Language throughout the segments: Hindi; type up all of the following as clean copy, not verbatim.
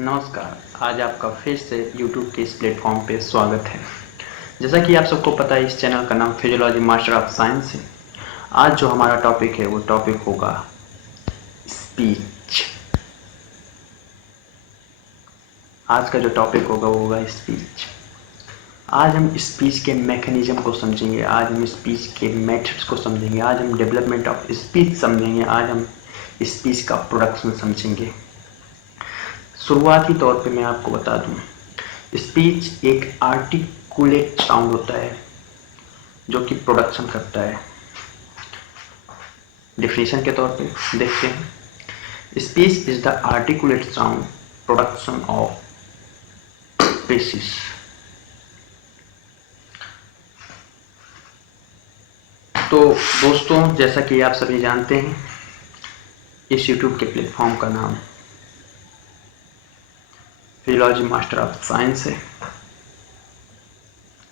नमस्कार। आज आपका फिर से YouTube के इस प्लेटफॉर्म पे स्वागत है। जैसा कि आप सबको पता है, इस चैनल का नाम फिजियोलॉजी मास्टर ऑफ साइंस है। आज जो हमारा टॉपिक है वो टॉपिक होगा स्पीच। आज का जो टॉपिक होगा वो होगा स्पीच। आज हम स्पीच के मैकेनिज्म को समझेंगे, आज हम स्पीच के मेथड्स को समझेंगे, आज हम डेवलपमेंट ऑफ स्पीच समझेंगे, आज हम स्पीच का प्रोडक्शन समझेंगे। शुरुआती तौर पे मैं आपको बता दूं, स्पीच एक आर्टिकुलेट साउंड होता है जो कि प्रोडक्शन करता है। डेफिनेशन के तौर पे देखते हैं, speech is the articulate sound production of species. तो दोस्तों, जैसा कि आप सभी जानते हैं, इस YouTube के प्लेटफॉर्म का नाम फिजियोलॉजी मास्टर ऑफ साइंस है।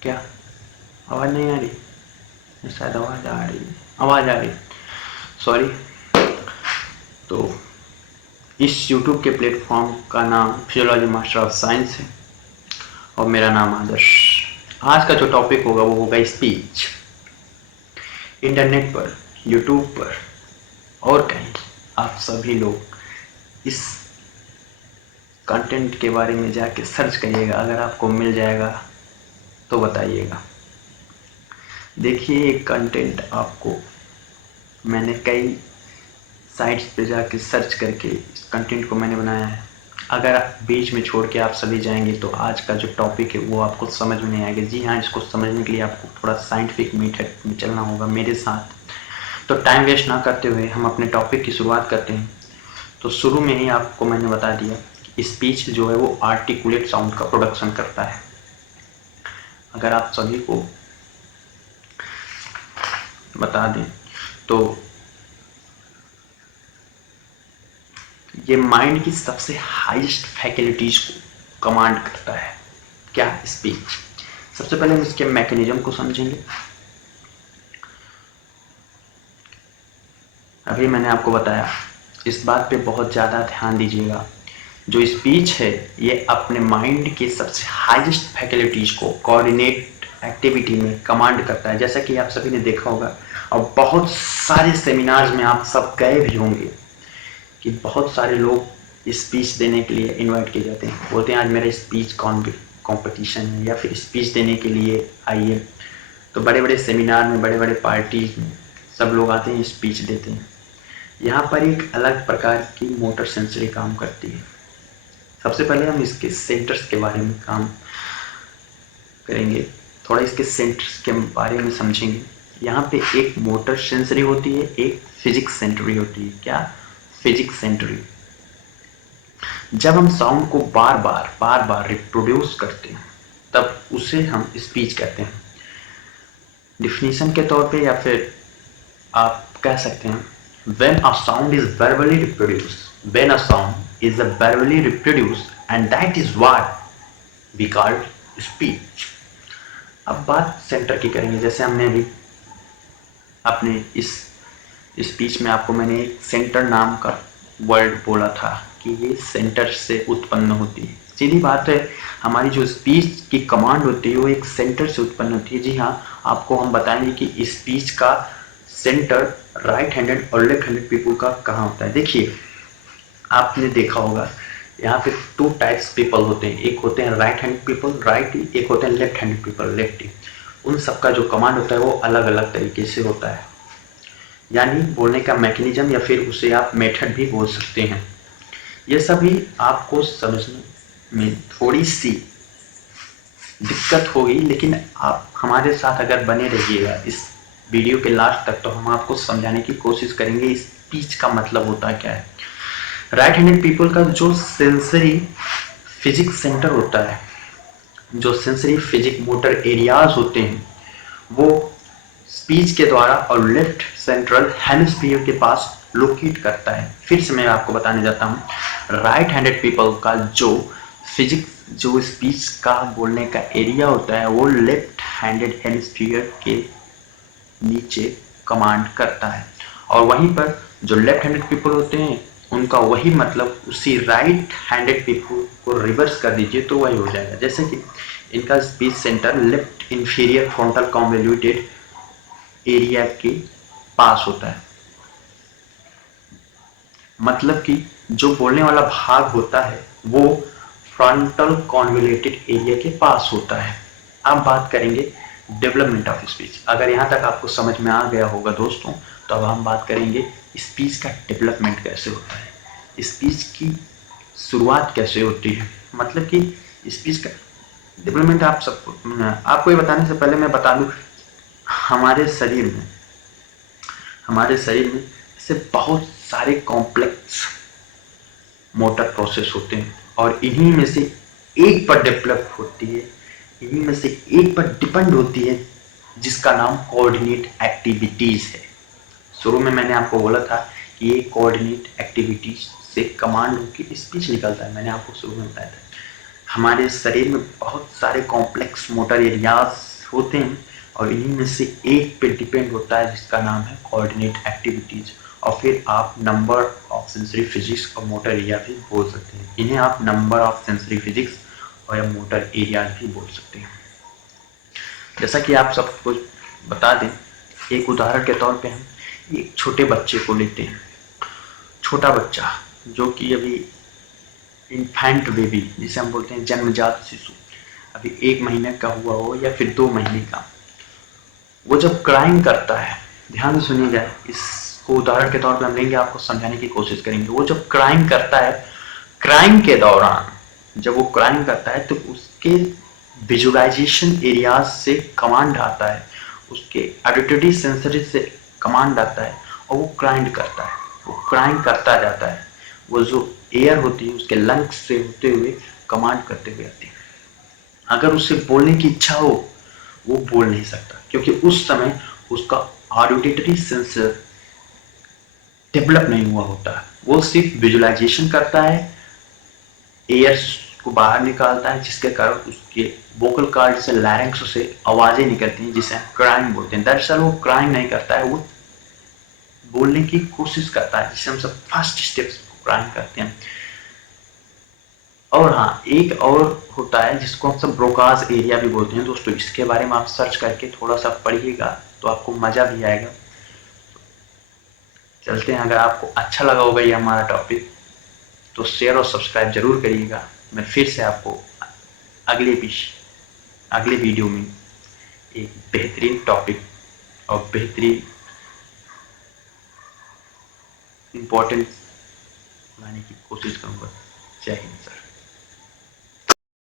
क्या आवाज़ नहीं आ रही? शायद आवाज़ आ रही, आवाज़ आ रही, सॉरी। तो इस YouTube के प्लेटफॉर्म का नाम फिजियोलॉजी मास्टर ऑफ साइंस है और मेरा नाम आदर्श। आज का जो टॉपिक होगा वो होगा स्पीच। इंटरनेट पर, YouTube पर और कहीं आप सभी लोग इस कंटेंट के बारे में जाके सर्च करिएगा। अगर आपको मिल जाएगा तो बताइएगा। देखिए, ये कंटेंट आपको मैंने कई साइट्स पे जाके सर्च करके इस कंटेंट को मैंने बनाया है। अगर बीच में छोड़ के आप सभी जाएंगे तो आज का जो टॉपिक है वो आपको समझ में नहीं आएगा। जी हाँ, इसको समझने के लिए आपको थोड़ा साइंटिफिक मेथड में चलना होगा मेरे साथ। तो टाइम वेस्ट ना करते हुए हम अपने टॉपिक की शुरुआत करते हैं। तो शुरू में ही आपको मैंने बता दिया कि स्पीच जो है वो आर्टिकुलेट साउंड का प्रोडक्शन करता है। अगर आप सभी को बता दें तो ये माइंड की सबसे हाईएस्ट फैकल्टीज को कमांड करता है। क्या? स्पीच। सबसे पहले हम इसके मैकेनिज्म को समझेंगे। अभी मैंने आपको बताया, इस बात पे बहुत ज़्यादा ध्यान दीजिएगा, जो स्पीच है ये अपने माइंड के सबसे हाईएस्ट फैकल्टीज को कोऑर्डिनेट एक्टिविटी में कमांड करता है। जैसा कि आप सभी ने देखा होगा और बहुत सारे सेमिनार्स में आप सब गए भी होंगे कि बहुत सारे लोग स्पीच देने के लिए इनवाइट किए जाते हैं। बोलते हैं आज मेरा स्पीच कॉम्पिटिशन है या फिर स्पीच देने के लिए आइए। तो बड़े बड़े सेमिनार में, बड़े बड़े पार्टीज में सब लोग आते हैं, स्पीच देते हैं। यहाँ पर एक अलग प्रकार की मोटर सेंसरी काम करती है। सबसे पहले हम इसके सेंटर्स के बारे में काम करेंगे, थोड़ा इसके सेंटर्स के बारे में समझेंगे। यहाँ पे एक मोटर सेंसरी होती है, एक फिजिक्स सेंसरी होती है। क्या? Physics sensory. जब हम साउंड को बार बार रिप्रोड्यूस करते हैं तब उसे हम स्पीच कहते हैं। डिफिनीशन के तौर पे या फिर आप कह सकते हैं, when a sound is verbally reproduced and that is what we call speech। अब बात सेंटर की करेंगे। जैसे हमने अभी अपने इस स्पीच में आपको मैंने एक सेंटर नाम का वर्ड बोला था कि ये सेंटर से उत्पन्न होती है। सीधी बात है, हमारी जो स्पीच की कमांड होती है वो एक सेंटर से उत्पन्न होती है। जी हाँ, आपको हम बताएंगे कि स्पीच का सेंटर राइट हैंडेड और लेफ्ट हैंडेड पीपल का कहाँ होता है। देखिए, आपने देखा होगा यहाँ पे टू टाइप्स पीपल होते हैं। एक होते हैं राइट हैंडेड पीपल, राइट, एक होते हैं लेफ्ट हैंडेड पीपल, लेफ्टी। उन सबका जो कमांड होता है वो अलग अलग तरीके से होता है, यानी बोलने का मैकेनिज्म या फिर उसे आप मेथड भी बोल सकते हैं। ये सभी आपको समझने में थोड़ी सी दिक्कत होगी, लेकिन आप हमारे साथ अगर बने रहिएगा इस वीडियो के लास्ट तक तो हम आपको समझाने की कोशिश करेंगे स्पीच का मतलब होता क्या है। राइट हैंडेड पीपल का जो सेंसरी फिजिक्स सेंटर होता है, जो सेंसरी फिजिक मोटर एरियाज होते हैं, वो स्पीच के द्वारा और लेफ्ट सेंट्रल हेमिस्फीयर के पास लोकेट करता है। फिर से मैं आपको बताने जाता हूँ, राइट हैंडेड पीपल का जो स्पीच का बोलने का एरिया होता है वो लेफ्ट हैंडेड हेमिस्फीयर के नीचे कमांड करता है, और वहीं पर जो लेफ्ट हैंडेड पीपल होते हैं उनका वही मतलब उसी राइट हैंडेड पीपल को रिवर्स कर दीजिए तो वही हो जाएगा। जैसे कि इनका speech centre left inferior frontal convoluted area के पास होता है, मतलब कि जो बोलने वाला भाग होता है वो फ्रंटल कॉन्वोल्यूटेड एरिया के पास होता है। अब बात करेंगे डेवलपमेंट ऑफ स्पीच। अगर यहाँ तक आपको समझ में आ गया होगा दोस्तों, तो अब हम बात करेंगे स्पीच का डेवलपमेंट कैसे होता है, स्पीच की शुरुआत कैसे होती है। मतलब कि स्पीच का डेवलपमेंट आप सबको, आपको ये बताने से पहले मैं बता दूं, हमारे शरीर में ऐसे बहुत सारे कॉम्प्लेक्स मोटर प्रोसेस होते हैं और इन्हीं में से एक पर डेवलप होती है, इन्हीं में से एक पर डिपेंड होती है जिसका नाम कोऑर्डिनेट एक्टिविटीज है। शुरू में मैंने आपको बोला था कि ये कोऑर्डिनेट एक्टिविटीज से कमांड होकर स्पीच निकलता है, मैंने आपको शुरू में बताया था। हमारे शरीर में बहुत सारे कॉम्प्लेक्स मोटर एरियाज होते हैं और इन्हीं में से एक पे डिपेंड होता है जिसका नाम है कोऑर्डिनेट एक्टिविटीज। और फिर आप नंबर ऑफ सेंसरी फिजिक्स और मोटर एरिया भी बोल सकते हैं, इन्हें आप नंबर ऑफ सेंसरी फिजिक्स और मोटर एरियाज भी बोल सकते हैं। जैसा कि आप सबको बता दें, एक उदाहरण के तौर पे हम एक छोटे बच्चे को लेते हैं। छोटा बच्चा जो कि अभी इन्फेंट बेबी जिसे हम बोलते हैं जन्मजात शिशु, अभी 1 महीने का हुआ हो या फिर 2 महीने का, वो जब क्राइम करता है, ध्यान से सुनिएगा, इसको उदाहरण के तौर पे हम लेंगे, आपको समझाने की कोशिश करेंगे। वो जब क्राइम करता है, क्राइम के दौरान जब वो क्राइम करता है तो उसके विजुअलाइजेशन एरियाज से कमांड आता है, उसके ऑडिटरी सेंसरी से कमांड आता है और वो क्राइम करता है, वो क्राइम करता जाता है। वो जो एयर होती है उसके लंग्स से होते हुए कमांड करते हुए आती है। अगर उसे बोलने की इच्छा हो वो बोल नहीं सकता, क्योंकि उस समय उसका ऑडिटरी सेंसर डेवलप नहीं हुआ होता। वो सिर्फ विजुअलाइजेशन करता है, एयर को बाहर निकालता है, जिसके कारण उसके वोकल कार्ड से, लैरिंक्स से आवाजें निकलती हैं जिसे क्राइम बोलते हैं। दरअसल वो क्राइम नहीं करता है, वो बोलने की कोशिश करता है, जिसे हम सब फर्स्ट स्टेप्स क्राइम करते हैं। और हाँ, एक और होता है जिसको हम सब ब्रोकाज एरिया भी बोलते हैं दोस्तों। इसके बारे में आप सर्च करके थोड़ा सा पढ़िएगा तो आपको मजा भी आएगा। चलते हैं, अगर आपको अच्छा लगा होगा ये हमारा टॉपिक तो शेयर और सब्सक्राइब जरूर करिएगा। मैं फिर से आपको अगले वीडियो में एक बेहतरीन टॉपिक और बेहतरीन इम्पोर्टेंट लाने की कोशिश करूँगा।